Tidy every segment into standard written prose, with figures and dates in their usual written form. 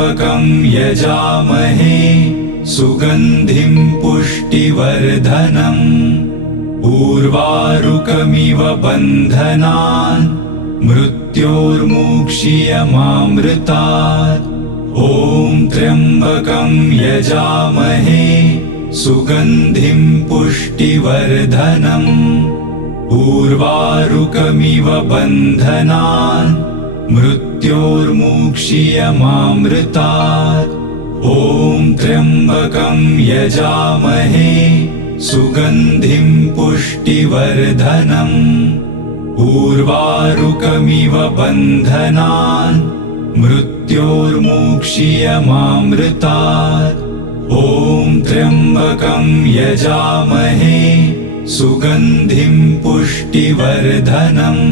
त्र्यम्बकं यजामहे सुगन्धिं पुष्टिवर्धनम् उर्वारुकमिव बन्धनान् मृत्योर्मुक्षीयमामृतात्। ॐ त्र्यम्बकं यजामहे सुगन्धिं पुष्टिवर्धनम् उर्वारुकमिव बन्धनान् मृत्योर्मुक्षीयमामृतात्। ॐ त्र्यम्बकं यजामहे सुगन्धिं पुष्टिवर्धनम् उर्वारुकमिव बन्धनान् मृत्योर्मुक्षीयमामृतात्। ॐ त्र्यम्बकं यजामहे सुगन्धिं पुष्टिवर्धनम्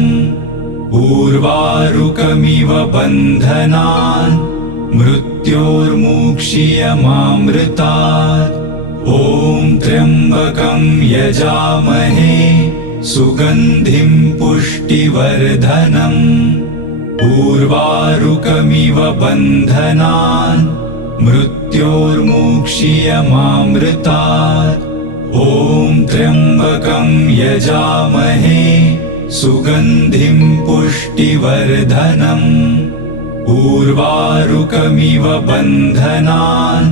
उर्वारुकमिव बन्धनान् मृत्योर्मुक्षीयमामृतात्। ॐ त्र्यम्बकं यजामहे सुगन्धिं पुष्टिवर्धनम् उर्वारुकमिव बन्धनान् मृत्योर्मुक्षीयमामृतात्। ॐ त्र्यम्बकं यजामहे सुगन्धिं पुष्टिवर्धनम् उर्वारुकमिव बन्धनान्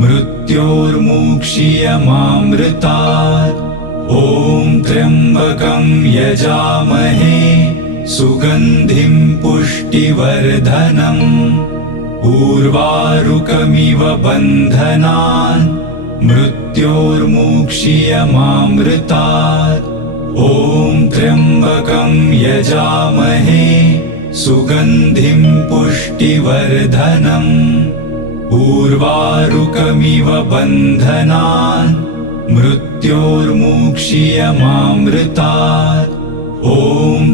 मृत्योर्मुक्षीयमामृतात्। ॐ त्र्यम्बकं यजामहे सुगन्धिं पुष्टिवर्धनम् उर्वारुकमिव बन्धनान् मृत्योर्मुक्षीयमामृतात्। ॐ त्र्यम्बकं यजामहे सुगन्धिं पुष्टिवर्धनम् उर्वारुकमिव बन्धनान् मृत्योर्मुक्षीयमामृतात्। ॐ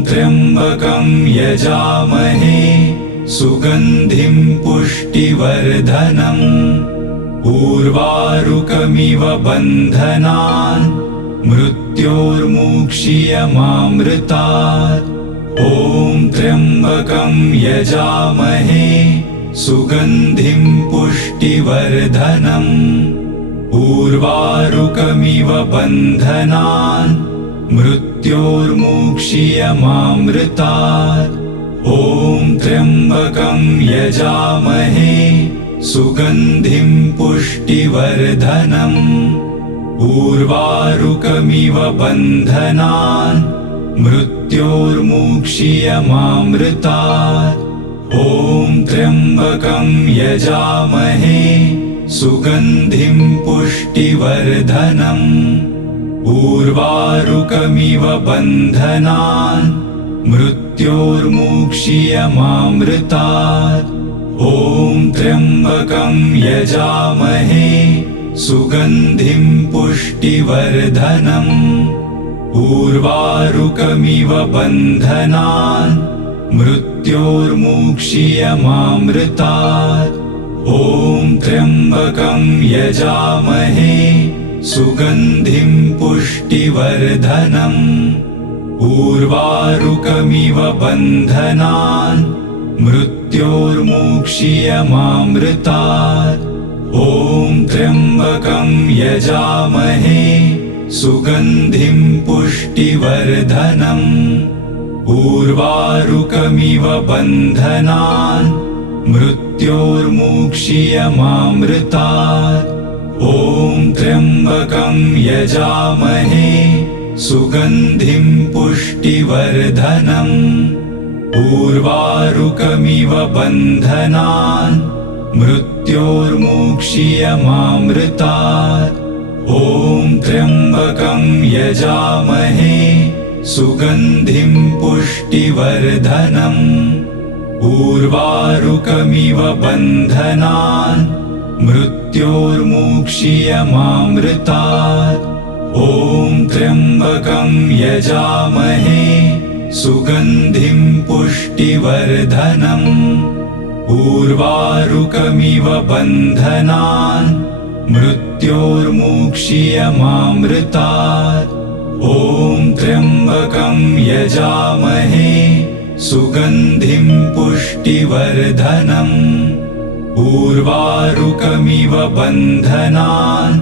त्र्यम्बकं यजामहे सुगन्धिं पुष्टिवर्धनम् उर्वारुकमिव बन्धनान् मृत्योर्मुक्षीयमामृतात्। ॐ त्र्यम्बकं यजामहे सुगन्धिं पुष्टिवर्धनम् उर्वारुकमिव बन्धनान् मृत्योर्मुक्षीयमामृतात्। ॐ त्र्यम्बकं यजामहे सुगन्धिं पुष्टिवर्धनम् उर्वारुकमिव बन्धनान् मृत्योर्मुक्षीयमामृतात्। ॐ त्र्यम्बकं यजामहे सुगन्धिं पुष्टिवर्धनम् उर्वारुकमिव बन्धनान् मृत्योर्मुक्षीयमामृतात्। ॐ त्र्यम्बकं यजामहे सुगन्धिं पुष्टिवर्धनम् उर्वारुकमिव बन्धनान् मृत्योर्मुक्षीयमामृतात्। ॐ त्र्यम्बकं यजामहे सुगन्धिं पुष्टिवर्धनम् उर्वारुकमिव बन्धनान् मृत्योर्मुक्षीयमामृतात्। ॐ त्र्यम्बकं यजामहे सुगन्धिं पुष्टिवर्धनम् उर्वारुकमिव बन्धनान् मृत्योर्मुक्षीयमामृतात्। ॐ त्र्यम्बकं यजामहे सुगन्धिं पुष्टिवर्धनम् उर्वारुकमिव बन्धनान् मृत्योर्मुक्षीयमामृतात्। ॐ त्र्यम्बकं यजामहे सुगन्धिं पुष्टिवर्धनम् उर्वारुकमिव बन्धनान् मृत्योर्मुक्षीयमामृतात्। ॐ त्र्यम्बकं यजामहे सुगन्धिं पुष्टिवर्धनम् उर्वारुकमिव बन्धनान् मृत्योर्मुक्षीयमामृतात्। ॐ त्र्यम्बकं यजामहे सुगन्धिं पुष्टिवर्धनम् उर्वारुकमिव बन्धनान्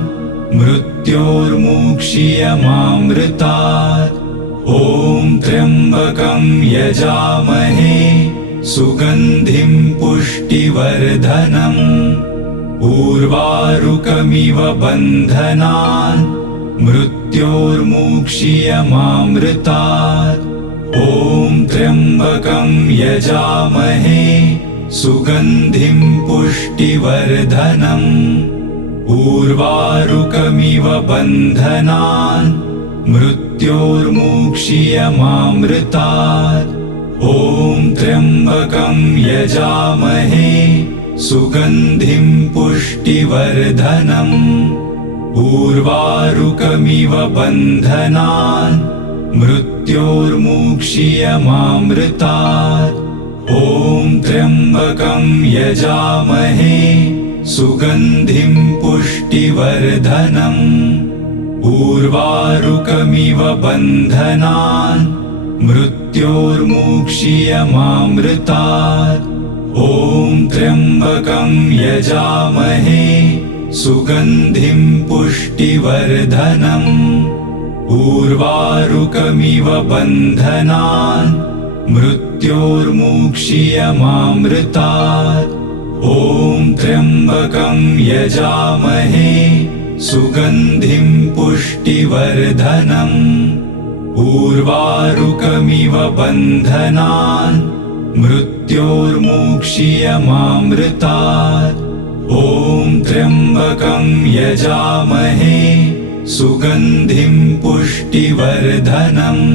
मृत्योर्मुक्षीयमामृतात्। ॐ त्र्यम्बकं यजामहे सुगन्धिं पुष्टिवर्धनम्। उर्वारुकमिव बन्धनान् मृत्योर्मुक्षीयमामृतात्। ॐ त्र्यम्बकं यजामहे सुगन्धिं पुष्टिवर्धनम्। उर्वारुकमिव बन्धनान् मृत्योर्मुक्षीयमामृतात्। ॐ त्र्यम्बकं यजामहे सुगन्धिं पुष्टिवर्धनम्। उर्वारुकमिव बन्धनान् मृत्योर्मुक्षीयमामृतात्। ॐ त्र्यम्बकं यजामहे सुगन्धिं पुष्टिवर्धनम्। उर्वारुकमिव बन्धनान् मृत्योर्मुक्षीयमामृतात्। ॐ त्र्यम्बकं यजामहे सुगन्धिं पुष्टिवर्धनम्। उर्वारुकमिव बन्धनान् मृत्योर्मुक्षीयमामृतात्। ॐ त्र्यम्बकं यजामहे सुगन्धिं पुष्टिवर्धनम्। उर्वारुकमिव बन्धनान् मृत्योर्मुक्षीयमामृतात्। ॐ त्र्यम्बकं यजामहे सुगन्धिं पुष्टिवर्धनम्।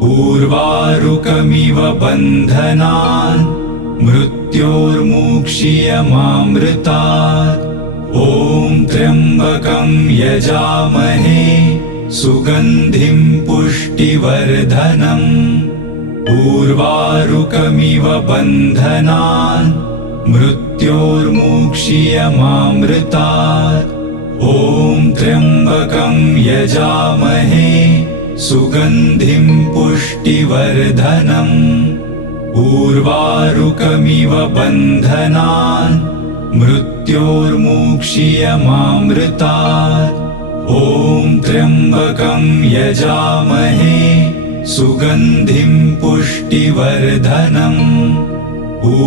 उर्वारुकमिव बन्धनान् मृत्योर्मुक्षीयमामृतात्। ॐ त्र्यम्बकं यजामहे सुगन्धिं पुष्टिवर्धनम्। उर्वारुकमिव बन्धनान् मृत्योर्मुक्षीयमामृतात्। ॐ त्र्यम्बकं यजामहे सुगन्धिं पुष्टिवर्धनम्। उर्वारुकमिव बन्धनान् मृत्योर्मुक्षीयमामृतात्। ॐ त्र्यम्बकं यजामहे सुगन्धिं पुष्टिवर्धनम्।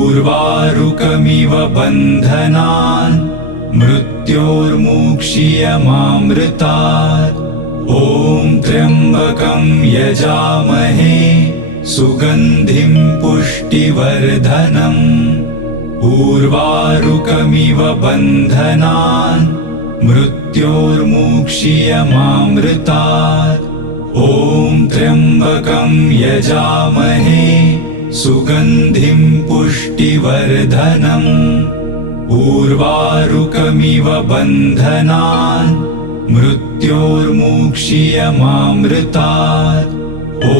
उर्वारुकमिव बन्धनान् मृत्योर्मुक्षीयमामृतात्। ॐ त्र्यम्बकं यजामहे सुगन्धिं पुष्टिवर्धनम्। उर्वारुकमिव बन्धनान् मृत्योर्मुक्षीयमामृतात्। ॐ त्र्यम्बकं यजामहे सुगन्धिं पुष्टिवर्धनम्। उर्वारुकमिव बन्धनान् मृत्योर्मुक्षीयमामृतात्। ॐ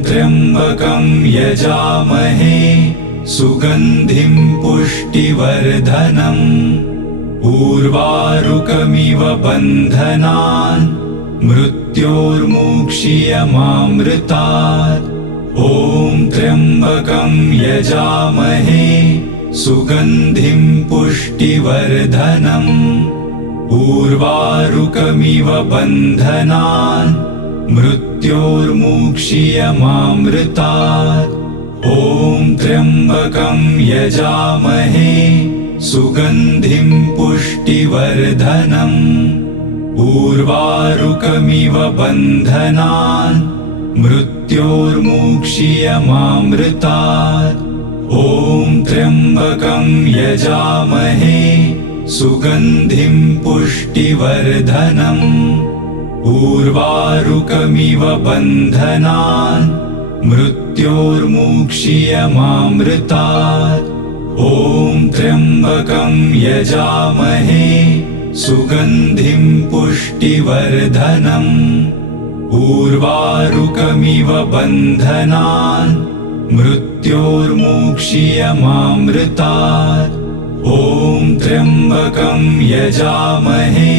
त्र्यम्बकं यजामहे सुगन्धिं पुष्टिवर्धनम्। उर्वारुकमिव बन्धनान् मृत्योर्मुक्षीयमामृतात्। ॐ त्र्यम्बकं यजामहे सुगन्धिं पुष्टिवर्धनम्। उर्वारुकमिव बन्धनान् मृत्योर्मुक्षीयमामृतात्। ॐ त्र्यम्बकं यजामहे सुगन्धिं पुष्टिवर्धनम्। उर्वारुकमिव बन्धनान् मृत्योर्मुक्षीयमामृतात्। ॐ त्र्यम्बकं यजामहे सुगन्धिं पुष्टिवर्धनम्। उर्वारुकमिव बन्धनान् मृत्योर्मुक्षीयमामृतात्। ॐ त्र्यम्बकं यजामहे सुगन्धिं पुष्टिवर्धनम्। उर्वारुकमिव बन्धनान् मृत्योर्मुक्षीयमामृतात्। ॐ त्र्यम्बकं यजामहे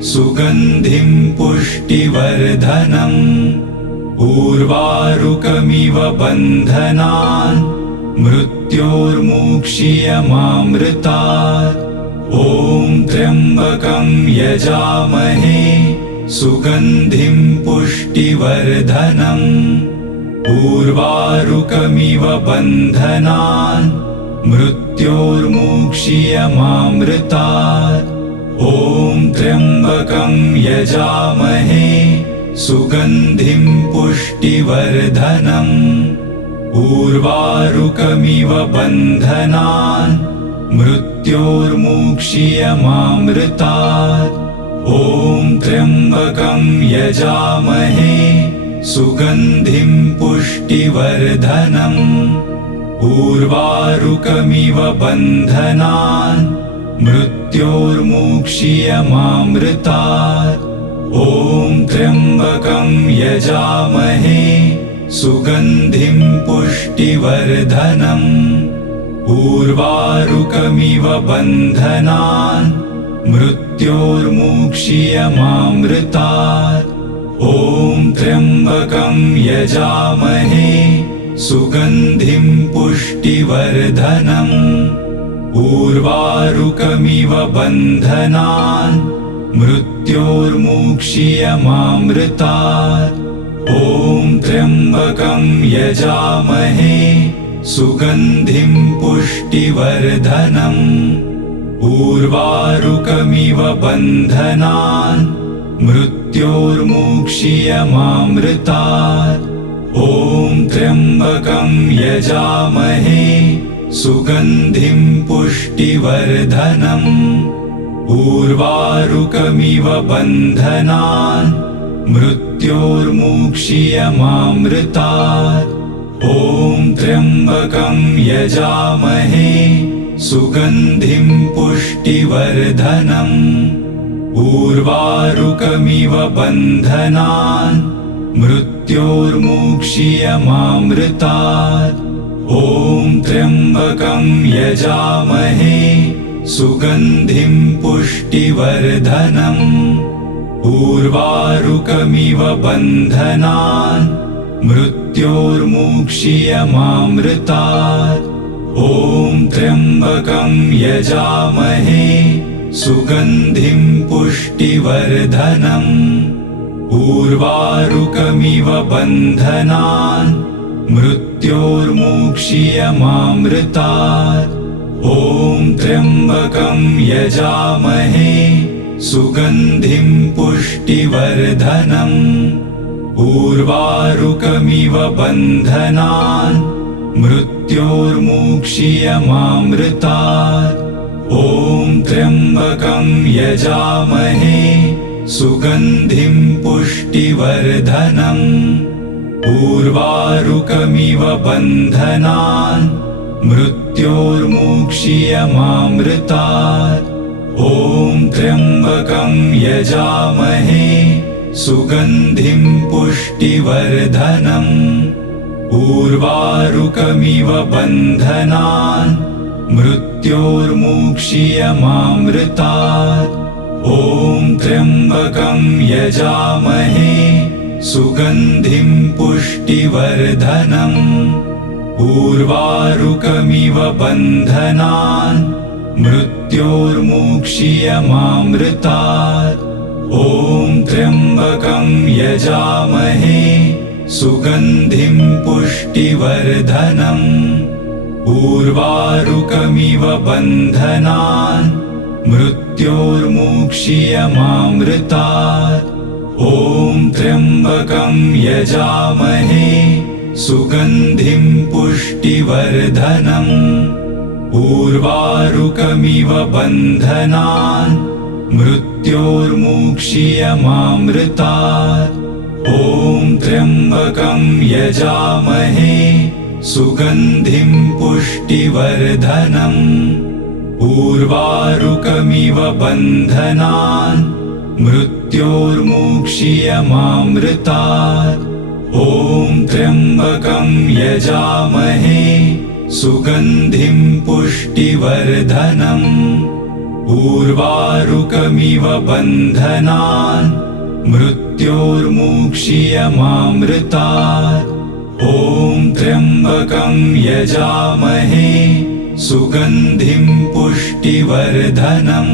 सुगन्धिं पुष्टिवर्धनम्। उर्वारुकमिव बन्धनान् मृत्योर्मुक्षीयमामृतात्। ॐ त्र्यम्बकं यजामहे सुगन्धिं पुष्टिवर्धनम्। उर्वारुकमिव बन्धनान् मृत्योर्मुक्षीयमामृतात्। ॐ त्र्यम्बकं यजामहे सुगन्धिं पुष्टिवर्धनम्। उर्वारुकमिव बन्धनान् मृत्योर्मुक्षीयमामृतात्। ॐ त्र्यम्बकं यजामहे सुगन्धिं पुष्टिवर्धनम्। उर्वारुकमिव बन्धनान् मृत्योर्मुक्षीयमामृतात्। ॐ त्र्यम्बकं यजामहे सुगन्धिं पुष्टिवर्धनम्। उर्वारुकमिव बन्धनान् मृत्योर्मुक्षीयमामृतात्। ॐ त्र्यम्बकं यजामहे सुगन्धिं पुष्टिवर्धनम्। उर्वारुकमिव बन्धनान् मृत्योर्मुक्षीयमामृतात्। ॐ त्र्यम्बकं यजामहे सुगन्धिं पुष्टिवर्धनम्। उर्वारुकमिव बन्धनान् मृत्योर्मुक्षीयमामृतात्। ॐ त्र्यम्बकं यजामहे सुगन्धिं पुष्टिवर्धनम्। उर्वारुकमिव बन्धनान् मृत्योर्मुक्षीयमामृतात्। ॐ त्र्यम्बकं यजामहे सुगन्धिं पुष्टिवर्धनम्। उर्वारुकमिव बन्धनान् मृत्योर्मुक्षीयमामृतात्। ॐ त्र्यम्बकं यजामहे सुगन्धिं पुष्टिवर्धनम्। उर्वारुकमिव बन्धनान् मृत्योर्मुक्षीयमामृतात्। ॐ त्र्यम्बकं यजामहे सुगन्धिं पुष्टिवर्धनम्। उर्वारुकमिव बन्धनान् मृत्योर्मुक्षीयमामृतात्। ॐ त्र्यम्बकं यजामहे सुगन्धिं पुष्टिवर्धनम्। उर्वारुकमिव बन्धनान् मृत्योर्मुक्षीयमामृतात्। ॐ त्र्यम्बकं यजामहे सुगन्धिं पुष्टिवर्धनम्। उर्वारुकमिव बन्धनान् मृत्योर्मुक्षीयमामृतात्। ॐ त्र्यम्बकं यजामहे सुगन्धिं पुष्टिवर्धनम्। उर्वारुकमिव बन्धनान् मृत्योर्मुक्षीयमामृतात्। ॐ त्र्यम्बकं यजामहे सुगन्धिं पुष्टिवर्धनम्। उर्वारुकमिव बन्धनान् मृत्योर्मुक्षीयमामृतात्। ॐ त्र्यम्बकं यजामहे सुगन्धिं पुष्टिवर्धनम्। उर्वारुकमिव बन्धनान् मृत्योर्मुक्षीयमामृतात्। ॐ त्र्यम्बकं यजामहे सुगन्धिं पुष्टिवर्धनम्। उर्वारुकमिव बन्धनान् मृत्योर्मुक्षीयमामृतात्। ॐ त्र्यम्बकं यजामहे सुगन्धिं पुष्टिवर्धनम्। उर्वारुकमिव बन्धनान् मृत्योर्मुक्षीयमामृतात्। ॐ त्र्यम्बकं यजामहे सुगन्धिं पुष्टिवर्धनम्। उर्वारुकमिव बन्धनान् मृत्योर्मुक्षीयमामृतात्। ॐ त्र्यम्बकं यजामहे सुगन्धिं पुष्टिवर्धनम्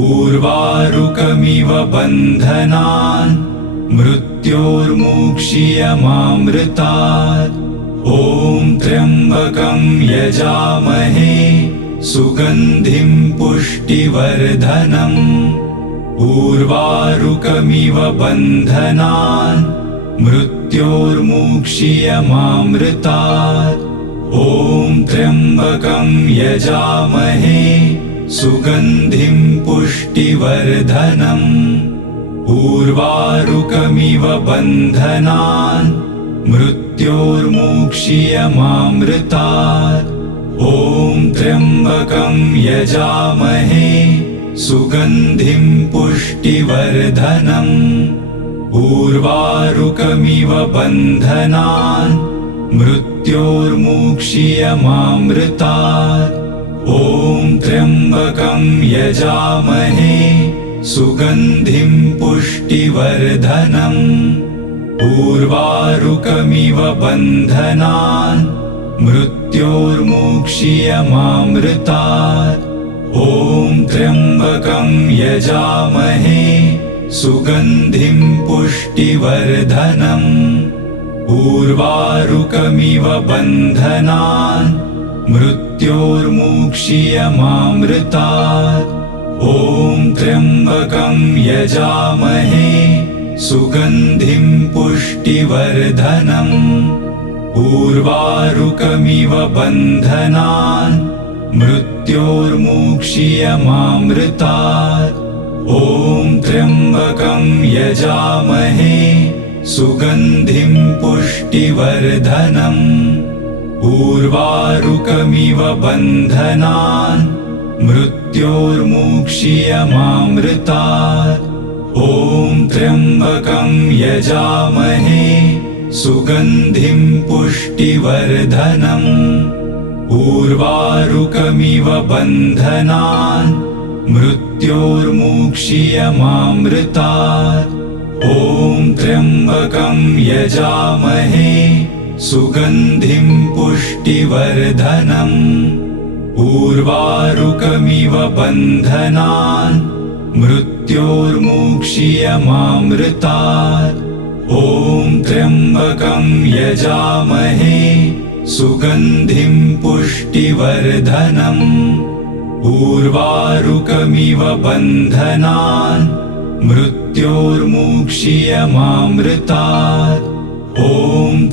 उर्वारुकमिव बन्धनान् मृत्योर्मुक्षीयमामृतात् ॐ त्र्यम्बकं यजामहे सुगन्धिं पुष्टिवर्धनम् उर्वारुकमिव बन्धनान् मृत्योर्मुक्षीयमामृतात् ॐ त्र्यम्बकं यजामहे सुगन्धिं पुष्टिवर्धनम् उर्वारुकमिव बन्धनान् मृत्योर्मुक्षीयमामृतात् ॐ त्र्यम्बकं यजामहे सुगन्धिं पुष्टिवर्धनम् उर्वारुकमिव बन्धनान् मृत्योर्मुक्षीयमामृतात् ॐ त्र्यम्बकं यजामहे सुगन्धिं पुष्टिवर्धनम् उर्वारुकमिव बन्धनान् मृत्योर्मुक्षीयमामृतात् ॐ त्र्यम्बकं यजामहे सुगन्धिं पुष्टिवर्धनम् उर्वारुकमिव बन्धनान् मृत्योर्मुक्षीयमामृतात् ॐ त्र्यम्बकं यजामहे सुगन्धिं पुष्टिवर्धनम् उर्वारुकमिव बन्धनान् मृत्योर्मुक्षीयमामृतात् ॐ त्र्यम्बकं यजामहे सुगन्धिं पुष्टिवर्धनम् उर्वारुकमिव बन्धनान् मृत्योर्मुक्षीयमामृतात् ॐ त्र्यम्बकं यजामहे सुगन्धिं पुष्टिवर्धनम् उर्वारुकमिव बन्धनान् मृत्योर्मुक्षीयमामृतात् ॐ त्र्यम्बकं यजामहे सुगन्धिं पुष्टिवर्धनम् उर्वारुकमिव बन्धनान् मृत्योर्मुक्षीयमामृतात् ॐ त्र्यम्बकं यजामहे सुगन्धिं पुष्टिवर्धनम् उर्वारुकमिव बन्धनान् मृत्योर्मुक्षीयमामृतात् ॐ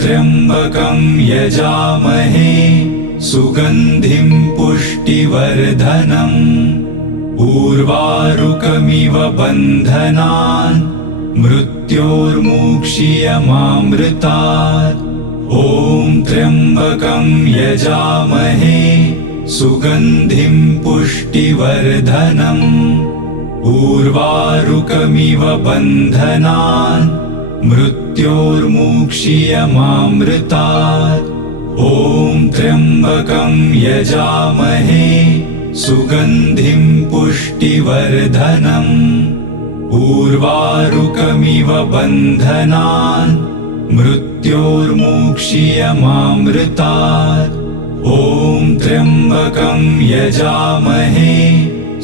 त्र्यम्बकं यजामहे सुगन्धिं पुष्टिवर्धनम् उर्वारुकमिव बन्धनान् मृत्योर्मुक्षीयमामृतात् ॐ त्र्यम्बकं यजामहे सुगन्धिं पुष्टिवर्धनम् उर्वारुकमिव बन्धनान् मृत्योर्मुक्षीयमामृतात् ॐ त्र्यम्बकं यजामहे सुगन्धिं पुष्टिवर्धनम् उर्वारुकमिव बन्धनान् मृत्योर्मुक्षीयमामृतात् ॐ त्र्यम्बकं यजामहे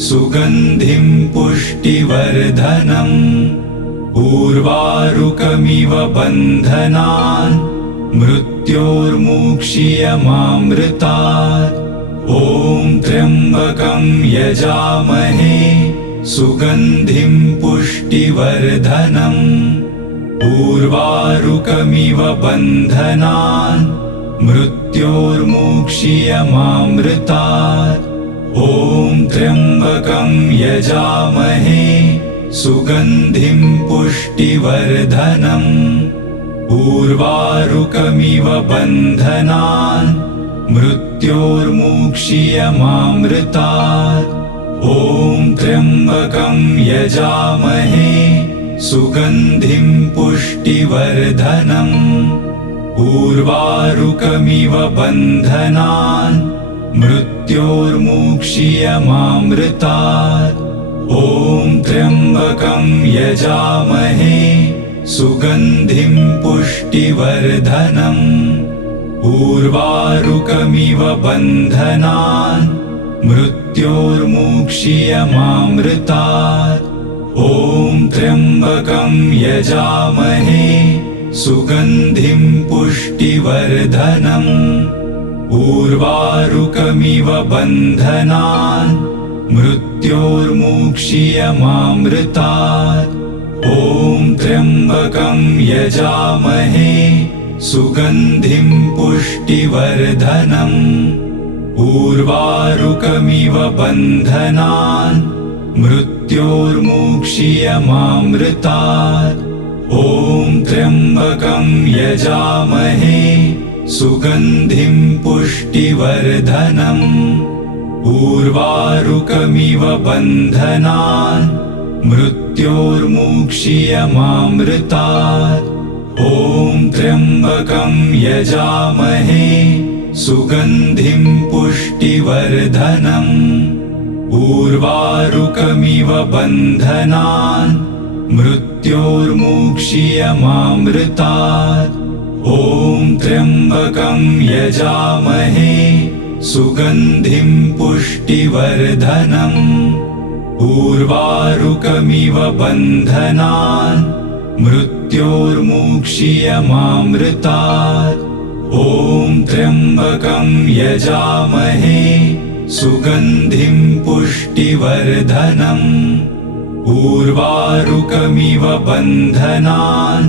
सुगन्धिं पुष्टिवर्धनम् उर्वारुकमिव बन्धनान् मृत्योर्मुक्षीयमामृतात् ॐ त्र्यम्बकं यजामहे सुगन्धिं पुष्टिवर्धनम् उर्वारुकमिव बन्धनान् मृत्योर्मुक्षीयमामृतात् ॐ त्र्यम्बकं यजामहे सुगन्धिं पुष्टिवर्धनम् उर्वारुकमिव बन्धनान् मृत्योर्मुक्षीयमामृतात् ॐ त्र्यम्बकं यजामहे सुगन्धिं पुष्टिवर्धनम् उर्वारुकमिव बन्धनान् मृत्योर्मुक्षीयमामृतात् ॐ त्र्यम्बकं यजामहे सुगन्धिं पुष्टिवर्धनम् उर्वारुकमिव बन्धनान् मृत्योर्मुक्षीयमामृतात् ॐ त्र्यम्बकं यजामहे सुगन्धिं पुष्टिवर्धनम् उर्वारुकमिव बन्धनान् मृत्योर्मुक्षीयमामृतात् ॐ त्र्यम्बकं यजामहे सुगन्धिं पुष्टिवर्धनम् उर्वारुकमिव बन्धनान् मृत्योर्मुक्षीयमामृतात् ॐ त्र्यम्बकं यजामहे सुगन्धिं पुष्टिवर्धनम् उर्वारुकमिव बन्धनान् मृत्योर्मुक्षीयमामृतात् ॐ त्र्यम्बकं यजामहे सुगन्धिं पुष्टिवर्धनम् उर्वारुकमिव बन्धनान् मृत्योर्मुक्षीयमामृतात् ॐ त्र्यम्बकं यजामहे सुगन्धिं पुष्टिवर्धनम् उर्वारुकमिव बन्धनान् मृत्योर्मुक्षीयमामृतात् ॐ त्र्यम्बकं यजामहे सुगन्धिं पुष्टिवर्धनम् उर्वारुकमिव बन्धनान्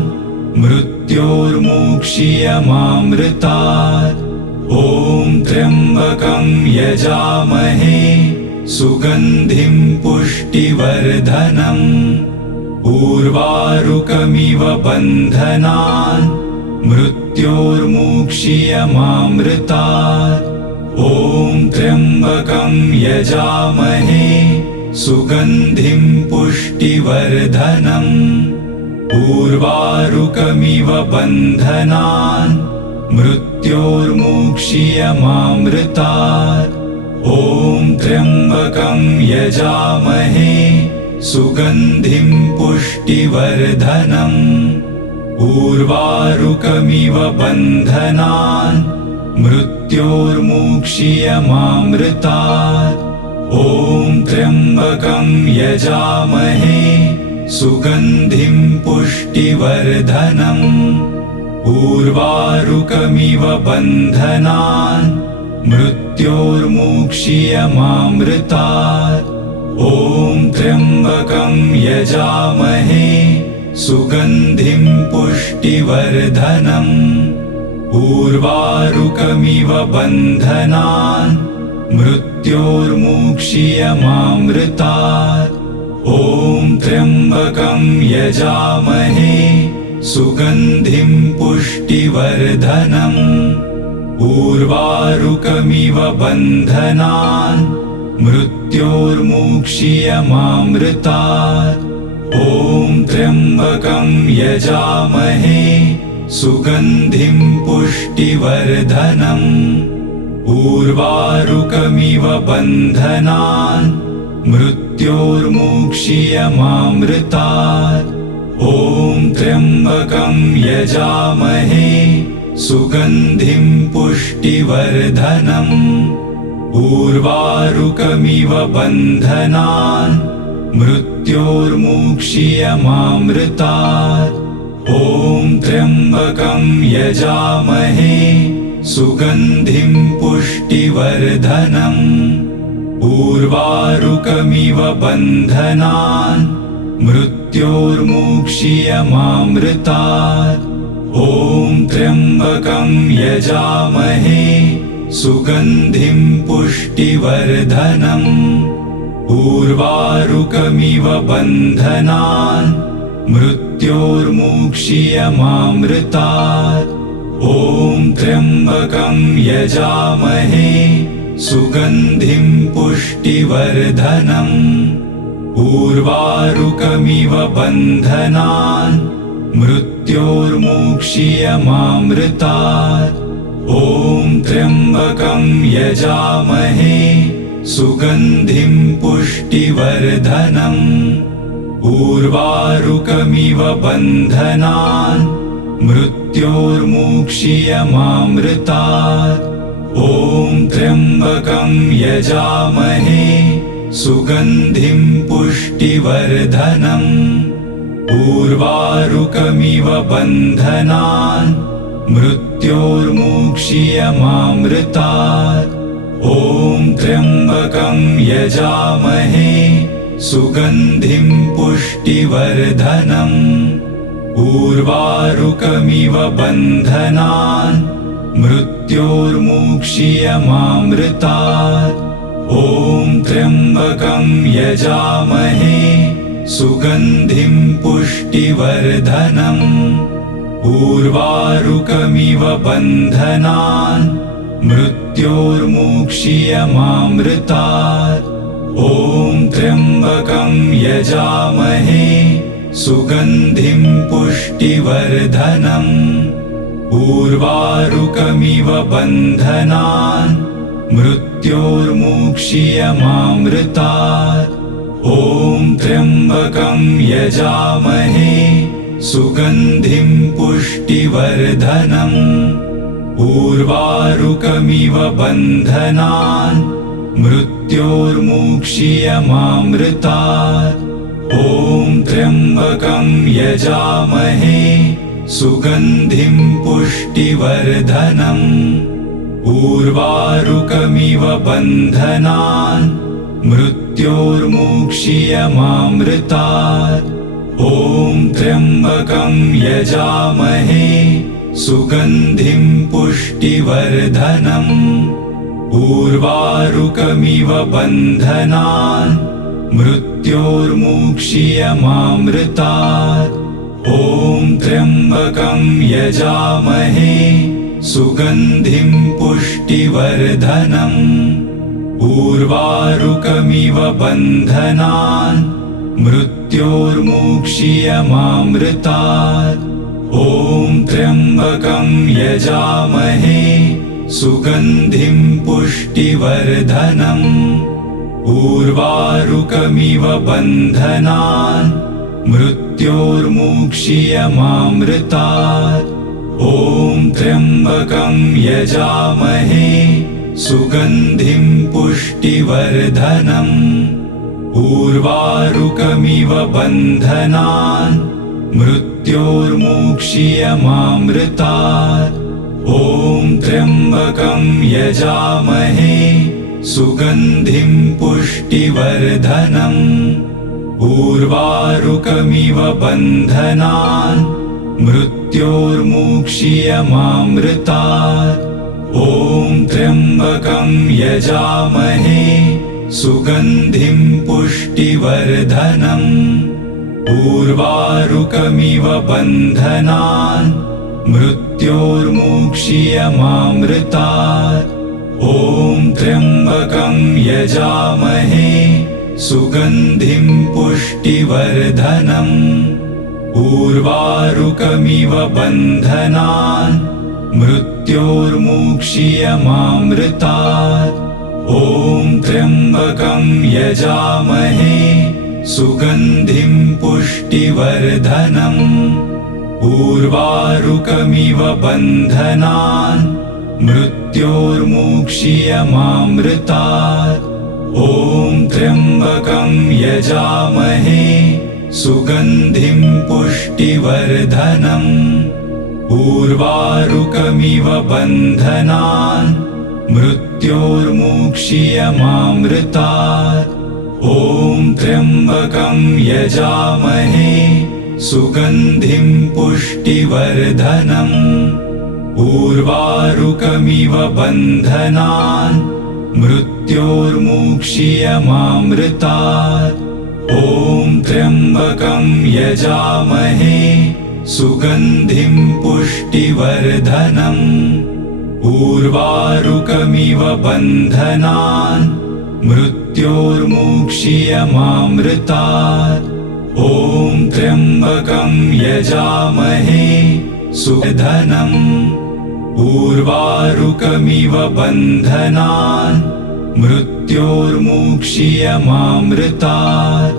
मृत्योर्मुक्षीयमामृतात् ॐ त्र्यम्बकं यजामहे सुगन्धिं पुष्टिवर्धनम् उर्वारुकमिव बन्धनान् मृत्योर्मुक्षीयमामृतात् ॐ त्र्यम्बकं यजामहे सुगन्धिं पुष्टिवर्धनम् उर्वारुकमिव बन्धनान् मृत्योर्मुक्षीयमामृतात् ॐ त्र्यम्बकं यजामहे सुगन्धिं पुष्टिवर्धनम् उर्वारुकमिव बन्धनान् मृत्योर्मुक्षीयमामृतात् ॐ त्र्यम्बकं यजामहे सुगन्धिं पुष्टिवर्धनम् उर्वारुकमिव बन्धनान् मृत्योर्मुक्षीयमामृतात् ॐ त्र्यम्बकं यजामहे सुगन्धिं पुष्टिवर्धनम् उर्वारुकमिव बन्धनान् मृत्योर्मुक्षीयमामृतात् ॐ त्र्यम्बकं यजामहे सुगन्धिं पुष्टिवर्धनम् उर्वारुकमिव बन्धनान् मृत्योर्मुक्षीयमामृतात् ॐ त्र्यम्बकं यजामहे सुगन्धिं पुष्टिवर्धनम् उर्वारुकमिव बन्धनान् मृत्योर्मुक्षीयमामृतात् ॐ त्र्यम्बकं यजामहे सुगन्धिं पुष्टिवर्धनम् उर्वारुकमिव बन्धनान् मृत्योर्मुक्षीयमामृतात् ॐ त्र्यम्बकं यजामहे सुगन्धिं पुष्टिवर्धनम् उर्वारुकमिव बन्धनान् मृत्योर्मुक्षीयमामृतात् ॐ त्र्यम्बकं यजामहे सुगन्धिं पुष्टिवर्धनम् उर्वारुकमिव बन्धनान् मृत्योर्मुक्षीयमामृतात् ॐ त्र्यम्बकं यजामहे सुगन्धिं पुष्टिवर्धनम् उर्वारुकमिव बन्धनान् मृत्योर्मुक्षीयमामृतात् ॐ त्र्यम्बकं यजामहे सुगन्धिं पुष्टिवर्धनम् उर्वारुकमिव बन्धनान् मृत्योर्मुक्षीयमामृतात्। ॐ त्र्यम्बकं यजामहे सुगन्धिं पुष्टिवर्धनम्। उर्वारुकमिव बन्धनान् मृत्योर्मुक्षीयमामृतात्। ॐ त्र्यम्बकं यजामहे सुगन्धिं पुष्टिवर्धनम्। उर्वारुकमिव बन्धनान् मृत्योर्मुक्षीयमामृतात्। ॐ त्र्यम्बकं यजामहे सुगन्धिं पुष्टिवर्धनम्। उर्वारुकमिव बन्धनान् मृत्योर्मुक्षीयमामृतात्। ॐ त्र्यम्बकं यजामहे सुगन्धिं पुष्टिवर्धनम्। उर्वारुकमिव बन्धनान् मृत्योर्मुक्षीयमामृतात्। ॐ त्र्यम्बकं यजामहे सुगन्धिं पुष्टिवर्धनम्। उर्वारुकमिव बन्धनान् मृत्योर्मुक्षीयमामृतात्। ॐ त्र्यम्बकं यजामहे सुगन्धिं पुष्टिवर्धनम्। उर्वारुकमिव बन्धनान् मृत्योर्मुक्षीयमामृतात्। ॐ त्र्यम्बकं यजामहे सुगन्धिं पुष्टिवर्धनम्। उर्वारुकमिव बन्धनान् मृत्योर्मुक्षीयमामृतात्। ॐ त्र्यम्बकं यजामहे सुगन्धिं पुष्टिवर्धनम्। उर्वारुकमिव बन्धनान् मृत्योर्मुक्षीयमामृतात्। ॐ त्र्यम्बकं यजामहे सुगन्धिं पुष्टिवर्धनम्। उर्वारुकमिव बन्धनान् मृत्योर्मुक्षीयमामृतात्। ॐ त्र्यम्बकं यजामहे सुगन्धिं पुष्टिवर्धनम्। उर्वारुकमिव बन्धनान् मृत्योर्मुक्षीयमामृतात्। ॐ त्र्यम्बकं यजामहे सुगन्धिं पुष्टिवर्धनम्। उर्वारुकमिव बन्धनान् मृत्योर्मुक्षीयमामृतात्। ॐ त्र्यम्बकं यजामहे सुगन्धिं पुष्टिवर्धनम्। उर्वारुकमिव बन्धनान् मृत्योर्मुक्षीयमामृतात्। ॐ त्र्यम्बकं यजामहे सुगन्धिं पुष्टिवर्धनम्। उर्वारुकमिव बन्धनान् मृत्योर्मुक्षीयमामृतात्। ॐ त्र्यम्बकं यजामहे सुगन्धिं पुष्टिवर्धनम्। उर्वारुकमिव बन्धनान् मृत्योर्मुक्षीयमामृतात्। ॐ त्र्यम्बकं यजामहे सुगन्धिं पुष्टिवर्धनम्। उर्वारुकमिव बन्धनान् मृत्योर्मुक्षीयमामृतात्। ॐ त्र्यम्बकं यजामहे सुगन्धिं पुष्टिवर्धनम्। उर्वारुकमिव बन्धनान् मृत्योर्मुक्षीयमामृतात्। ॐ त्र्यम्बकं यजामहे सुगन्धिं पुष्टिवर्धनम्। उर्वारुकमिव बन्धनान् मृत्योर्मुक्षीयमामृतात्। ॐ त्र्यम्बकं यजामहे सुगन्धिं उर्वारुकमिव बन्धनान् मृत्योर्मुक्षीयमामृतात्।